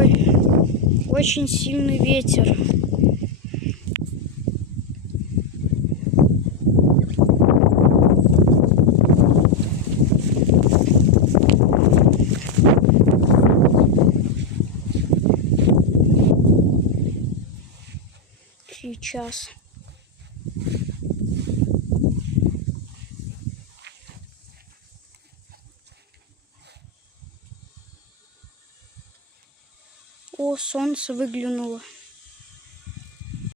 такой очень сильный ветер. Сейчас. О, солнце выглянуло.